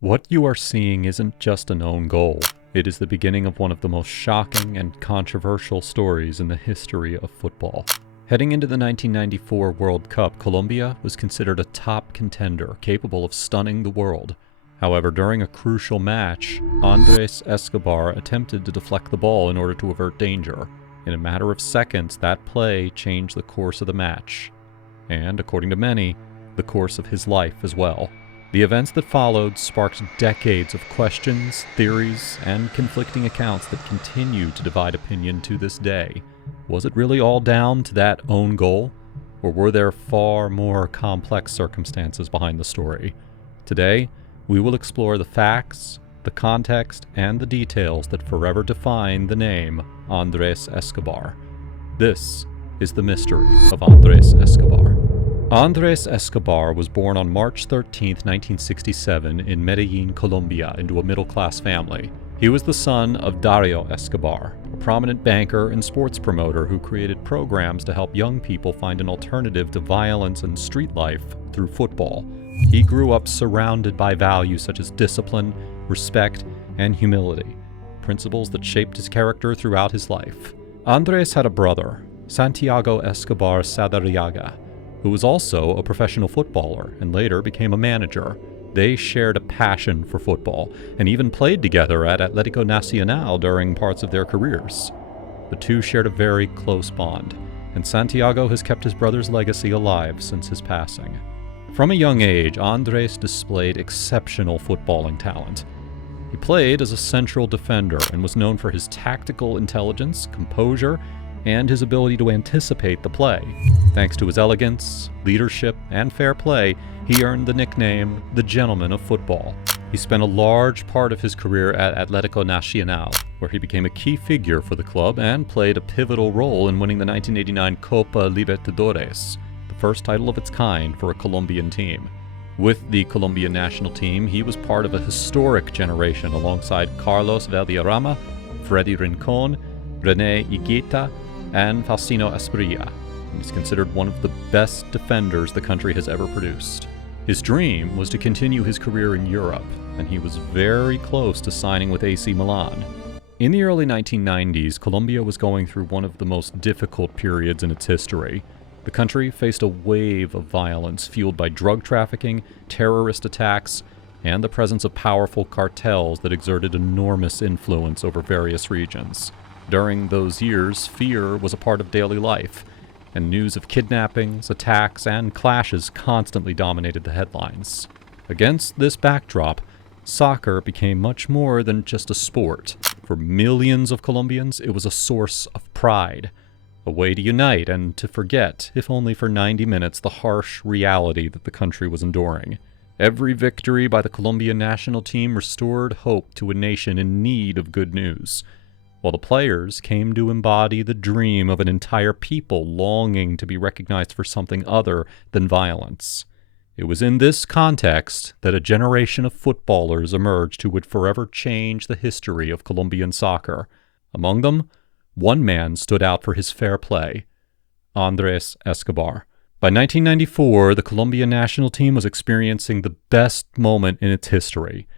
What you are seeing isn't just an own goal. It is the beginning of one of the most shocking and controversial stories in the history of football. Heading into the 1994 World Cup, Colombia was considered a top contender, capable of stunning the world. However, during a crucial match, Andrés Escobar attempted to deflect the ball in order to avert danger. In a matter of seconds, that play changed the course of the match. And, according to many, the course of his life as well. The events that followed sparked decades of questions, theories, and conflicting accounts that continue to divide opinion to this day. Was it really all down to that own goal? Or were there far more complex circumstances behind the story? Today, we will explore the facts, the context, and the details that forever define the name Andrés Escobar. This is the mystery of Andrés Escobar. Andrés Escobar was born on March 13, 1967 in Medellin, Colombia, into a middle-class family. He was the son of Dario Escobar, a prominent banker and sports promoter who created programs to help young people find an alternative to violence and street life through football. He grew up surrounded by values such as discipline, respect, and humility, principles that shaped his character throughout his life. Andrés had a brother, Santiago Escobar Sadariaga, who was also a professional footballer and later became a manager. They shared a passion for football and even played together at Atlético Nacional during parts of their careers. The two shared a very close bond, and Santiago has kept his brother's legacy alive since his passing. From a young age, Andrés displayed exceptional footballing talent. He played as a central defender and was known for his tactical intelligence, composure, and his ability to anticipate the play. Thanks to his elegance, leadership, and fair play, he earned the nickname the Gentleman of Football. He spent a large part of his career at Atlético Nacional, where he became a key figure for the club and played a pivotal role in winning the 1989 Copa Libertadores, the first title of its kind for a Colombian team. With the Colombian national team, he was part of a historic generation alongside Carlos Valderrama, Freddy Rincón, René Higuita, and Faustino Asprilla, and is considered one of the best defenders the country has ever produced. His dream was to continue his career in Europe, and he was very close to signing with AC Milan. In the early 1990s, Colombia was going through one of the most difficult periods in its history. The country faced a wave of violence fueled by drug trafficking, terrorist attacks, and the presence of powerful cartels that exerted enormous influence over various regions. During those years, fear was a part of daily life, and news of kidnappings, attacks, and clashes constantly dominated the headlines. Against this backdrop, soccer became much more than just a sport. For millions of Colombians, it was a source of pride, a way to unite and to forget, if only for 90 minutes, the harsh reality that the country was enduring. Every victory by the Colombian national team restored hope to a nation in need of good news, while the players came to embody the dream of an entire people longing to be recognized for something other than violence. It was in this context that a generation of footballers emerged who would forever change the history of Colombian soccer. Among them, one man stood out for his fair play: Andrés Escobar. By 1994, the Colombian national team was experiencing the best moment in its history.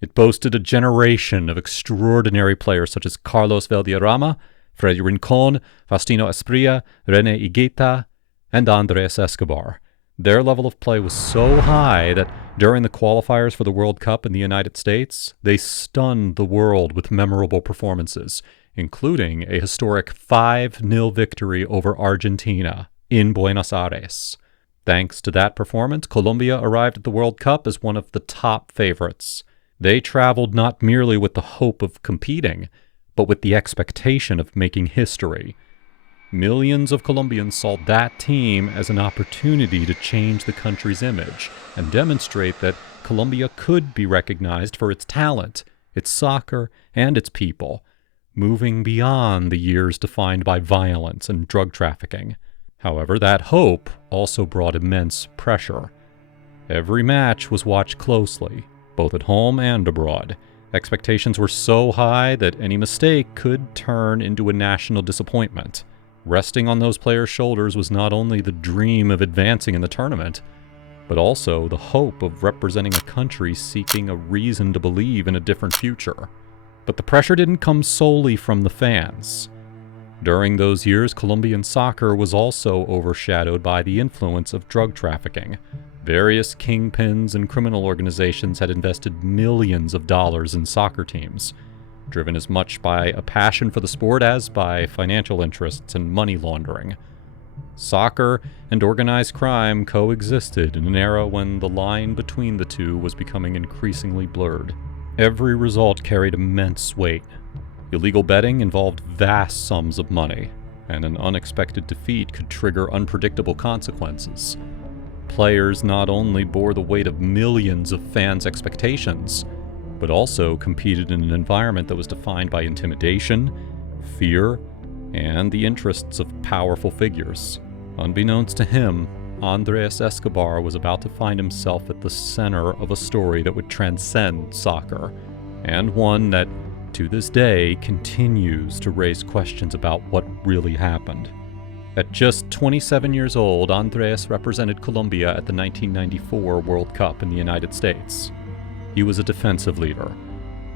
It boasted a generation of extraordinary players such as Carlos Valderrama, Freddy Rincón, Faustino Asprilla, René Higuita, and Andrés Escobar. Their level of play was so high that during the qualifiers for the World Cup in the United States, they stunned the world with memorable performances, including a historic 5-0 victory over Argentina in Buenos Aires. Thanks to that performance, Colombia arrived at the World Cup as one of the top favorites. They traveled not merely with the hope of competing, but with the expectation of making history. Millions of Colombians saw that team as an opportunity to change the country's image and demonstrate that Colombia could be recognized for its talent, its soccer, and its people, moving beyond the years defined by violence and drug trafficking. However, that hope also brought immense pressure. Every match was watched closely, both at home and abroad. Expectations were so high that any mistake could turn into a national disappointment. Resting on those players' shoulders was not only the dream of advancing in the tournament, but also the hope of representing a country seeking a reason to believe in a different future. But the pressure didn't come solely from the fans. During those years, Colombian soccer was also overshadowed by the influence of drug trafficking. Various kingpins and criminal organizations had invested millions of dollars in soccer teams, driven as much by a passion for the sport as by financial interests and money laundering. Soccer and organized crime coexisted in an era when the line between the two was becoming increasingly blurred. Every result carried immense weight. Illegal betting involved vast sums of money, and an unexpected defeat could trigger unpredictable consequences. Players not only bore the weight of millions of fans' expectations, but also competed in an environment that was defined by intimidation, fear, and the interests of powerful figures. Unbeknownst to him, Andres Escobar was about to find himself at the center of a story that would transcend soccer, and one that, to this day, continues to raise questions about what really happened. At just 27 years old, Andres represented Colombia at the 1994 World Cup in the United States. He was a defensive leader.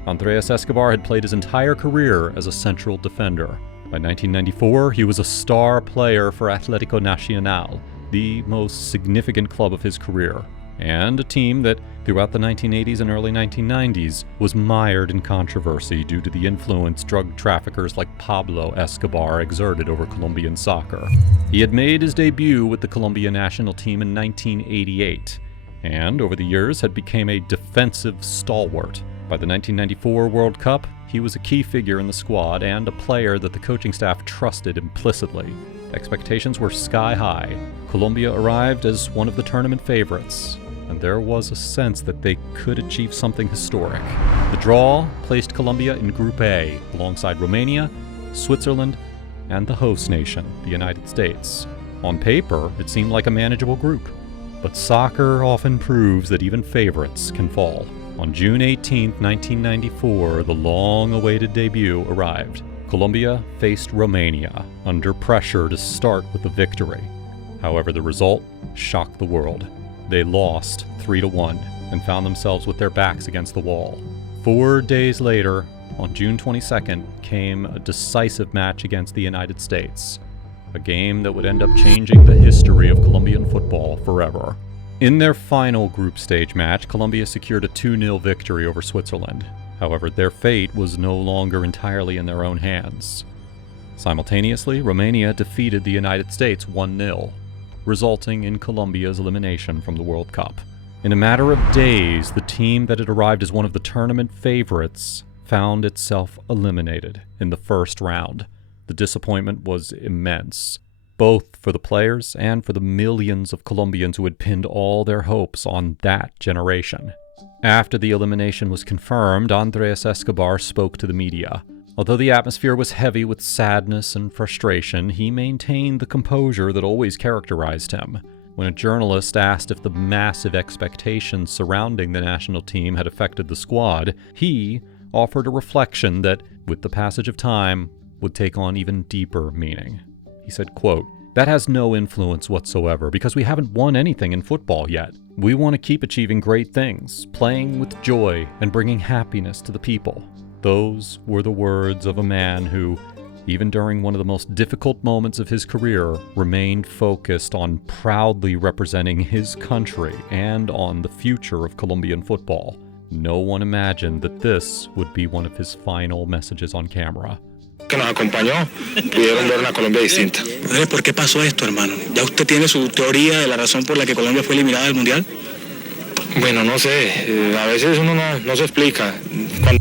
Andres Escobar had played his entire career as a central defender. By 1994, he was a star player for Atlético Nacional, the most significant club of his career, and a team that, throughout the 1980s and early 1990s, was mired in controversy due to the influence drug traffickers like Pablo Escobar exerted over Colombian soccer. He had made his debut with the Colombia national team in 1988, and over the years had become a defensive stalwart. By the 1994 World Cup, he was a key figure in the squad and a player that the coaching staff trusted implicitly. Expectations were sky high. Colombia arrived as one of the tournament favorites, and there was a sense that they could achieve something historic. The draw placed Colombia in Group A, alongside Romania, Switzerland, and the host nation, the United States. On paper, it seemed like a manageable group, but soccer often proves that even favorites can fall. On June 18, 1994, the long-awaited debut arrived. Colombia faced Romania, under pressure to start with a victory. However, the result shocked the world. They lost 3-1 and found themselves with their backs against the wall. 4 days later, on June 22nd, came a decisive match against the United States, a game that would end up changing the history of Colombian football forever. In their final group stage match, Colombia secured a 2-0 victory over Switzerland. However, their fate was no longer entirely in their own hands. Simultaneously, Romania defeated the United States 1-0, resulting in Colombia's elimination from the World Cup. In a matter of days, the team that had arrived as one of the tournament favorites found itself eliminated in the first round. The disappointment was immense, both for the players and for the millions of Colombians who had pinned all their hopes on that generation. After the elimination was confirmed, Andres Escobar spoke to the media. Although the atmosphere was heavy with sadness and frustration, he maintained the composure that always characterized him. When a journalist asked if the massive expectations surrounding the national team had affected the squad, he offered a reflection that, with the passage of time, would take on even deeper meaning. He said, quote, "That has no influence whatsoever because we haven't won anything in football yet. We want to keep achieving great things, playing with joy and bringing happiness to the people." Those were the words of a man who, even during one of the most difficult moments of his career, remained focused on proudly representing his country and on the future of Colombian football. No one imagined that this would be one of his final messages on camera. Que nos acompañó, pudieron ver una Colombia distinta. ¿Por qué pasó esto, hermano? ¿Ya usted tiene su teoría de la razón por la que Colombia fue eliminada del Mundial? Bueno, no sé, a veces uno no se explica.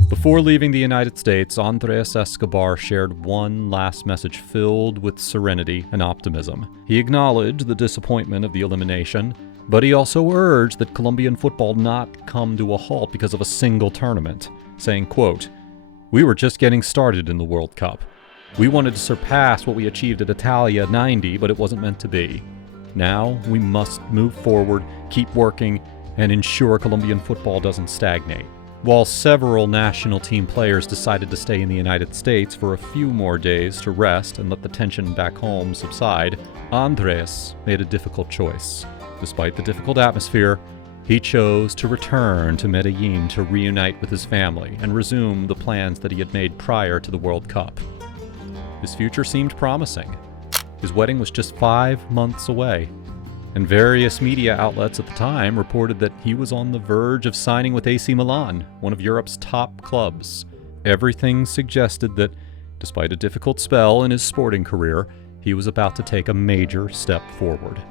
Before leaving the United States, Andres Escobar shared one last message filled with serenity and optimism. He acknowledged the disappointment of the elimination, but he also urged that Colombian football not come to a halt because of a single tournament, saying, quote, "We were just getting started in the World Cup. We wanted to surpass what we achieved at Italia '90, but it wasn't meant to be. Now we must move forward, keep working, and ensure Colombian football doesn't stagnate." While several national team players decided to stay in the United States for a few more days to rest and let the tension back home subside, Andres made a difficult choice. Despite the difficult atmosphere, he chose to return to Medellin to reunite with his family and resume the plans that he had made prior to the World Cup. His future seemed promising. His wedding was just 5 months away, and various media outlets at the time reported that he was on the verge of signing with AC Milan, one of Europe's top clubs. Everything suggested that, despite a difficult spell in his sporting career, he was about to take a major step forward.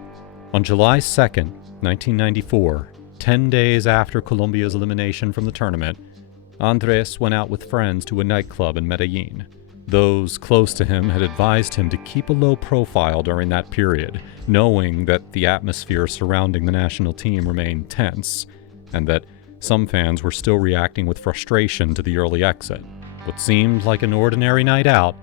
On July 2nd, 1994, 10 days after Colombia's elimination from the tournament, Andrés went out with friends to a nightclub in Medellin. Those close to him had advised him to keep a low profile during that period, knowing that the atmosphere surrounding the national team remained tense, and that some fans were still reacting with frustration to the early exit. What seemed like an ordinary night out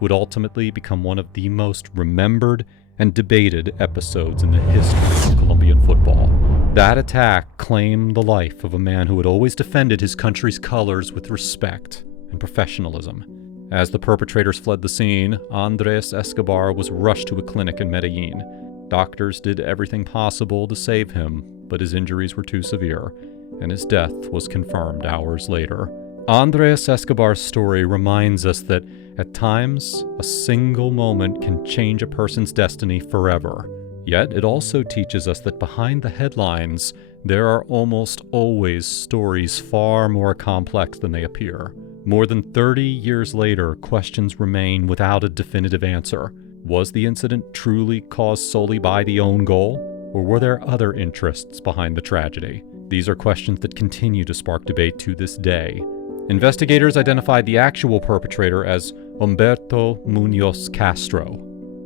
would ultimately become one of the most remembered and debated episodes in the history of Colombian football. That attack claimed the life of a man who had always defended his country's colors with respect and professionalism. As the perpetrators fled the scene, Andrés Escobar was rushed to a clinic in Medellin. Doctors did everything possible to save him, but his injuries were too severe, and his death was confirmed hours later. Andrés Escobar's story reminds us that, at times, a single moment can change a person's destiny forever. Yet it also teaches us that behind the headlines, there are almost always stories far more complex than they appear. More than 30 years later, questions remain without a definitive answer. Was the incident truly caused solely by the own goal, or were there other interests behind the tragedy? These are questions that continue to spark debate to this day. Investigators identified the actual perpetrator as Humberto Muñoz Castro,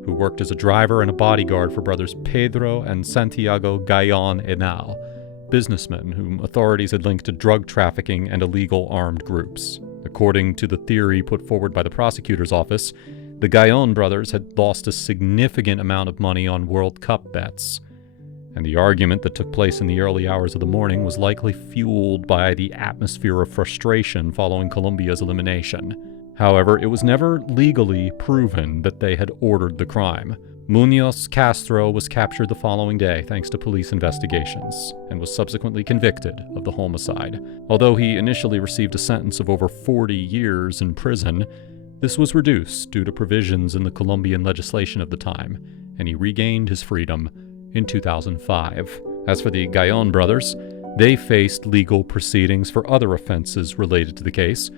who worked as a driver and a bodyguard for brothers Pedro and Santiago Gayon Henao, businessmen whom authorities had linked to drug trafficking and illegal armed groups. According to the theory put forward by the prosecutor's office, the Gayon brothers had lost a significant amount of money on World Cup bets, and the argument that took place in the early hours of the morning was likely fueled by the atmosphere of frustration following Colombia's elimination. However, it was never legally proven that they had ordered the crime. Muñoz Castro was captured the following day thanks to police investigations, and was subsequently convicted of the homicide. Although he initially received a sentence of over 40 years in prison, this was reduced due to provisions in the Colombian legislation of the time, and he regained his freedom in 2005. As for the Gayon brothers, they faced legal proceedings for other offenses related to the case,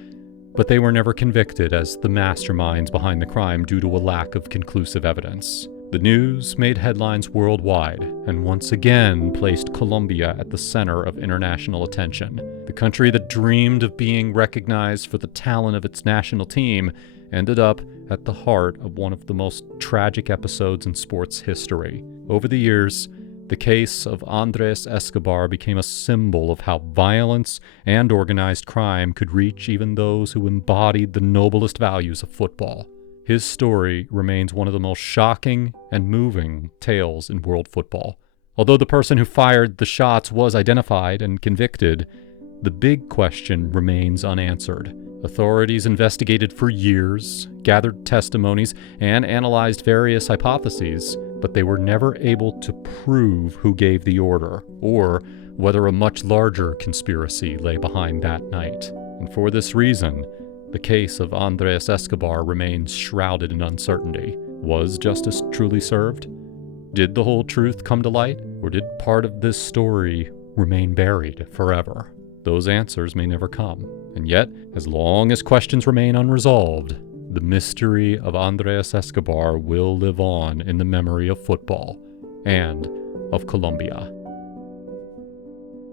but they were never convicted as the masterminds behind the crime due to a lack of conclusive evidence. The news made headlines worldwide and once again placed Colombia at the center of international attention. The country that dreamed of being recognized for the talent of its national team ended up at the heart of one of the most tragic episodes in sports history. Over the years, the case of Andrés Escobar became a symbol of how violence and organized crime could reach even those who embodied the noblest values of football. His story remains one of the most shocking and moving tales in world football. Although the person who fired the shots was identified and convicted, the big question remains unanswered. Authorities investigated for years, gathered testimonies, and analyzed various hypotheses, but they were never able to prove who gave the order, or whether a much larger conspiracy lay behind that night. And for this reason, the case of Andrés Escobar remains shrouded in uncertainty. Was justice truly served? Did the whole truth come to light? Or did part of this story remain buried forever? Those answers may never come. And yet, as long as questions remain unresolved, the mystery of Andrés Escobar will live on in the memory of football and of Colombia.